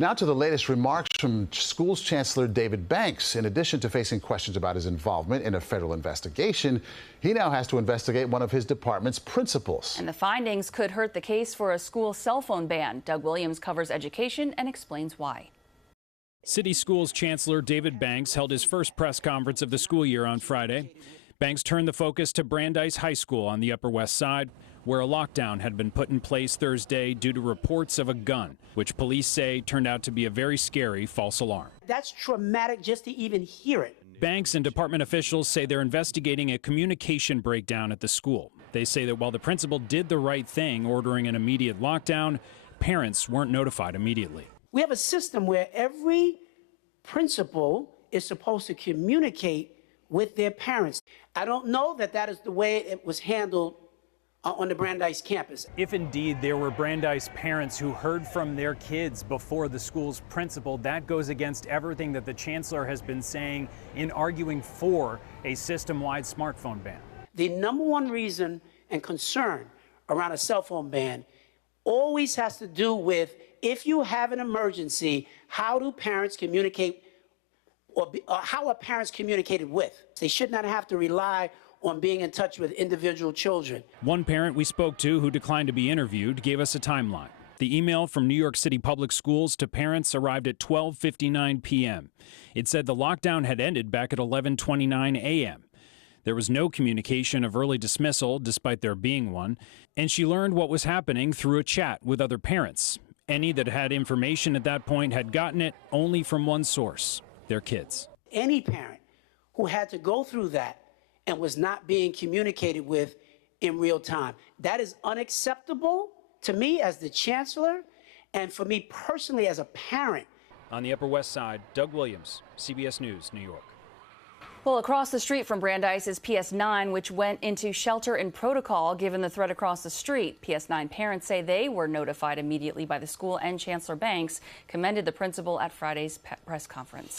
Now to the latest remarks from school's Chancellor David Banks. In addition to facing questions about his involvement in a federal investigation, he now has to investigate one of his department's principals. And the findings could hurt the case for a school cell phone ban. Doug Williams covers education and explains why. City Schools Chancellor David Banks held his first press conference of the school year on Friday. Banks turned the focus to Brandeis High School on the Upper West Side, where a lockdown had been put in place Thursday due to reports of a gun, which police say turned out to be a very scary false alarm. That's traumatic just to even hear it. Banks and department officials say they're investigating a communication breakdown at the school. They say that while the principal did the right thing, ordering an immediate lockdown, parents weren't notified immediately. We have a system where every principal is supposed to communicate with their parents. I don't know that that is the way it was handled on the Brandeis campus. If indeed there were Brandeis parents who heard from their kids before the school's principal, that goes against everything that the chancellor has been saying in arguing for a system-wide smartphone ban. The number one reason and concern around a cell phone ban always has to do with, if you have an emergency, how do parents communicate, or how are parents communicated with? They should not have to rely on being in touch with individual children. One parent we spoke to, who declined to be interviewed, gave us a timeline. The email from New York City Public Schools to parents arrived at 12:59 p.m. It said the lockdown had ended back at 11:29 a.m. There was no communication of early dismissal, despite there being one, and she learned what was happening through a chat with other parents. Any that had information at that point had gotten it only from one source: their kids. Any parent who had to go through that and was not being communicated with in real time, that is unacceptable to me as the chancellor, and for me personally as a parent. On the Upper West Side, Doug Williams, CBS News, New York. Well, across the street from Brandeis is PS9, which went into shelter in protocol given the threat across the street. PS9 parents say they were notified immediately by the school, and Chancellor Banks commended the principal at Friday's press conference.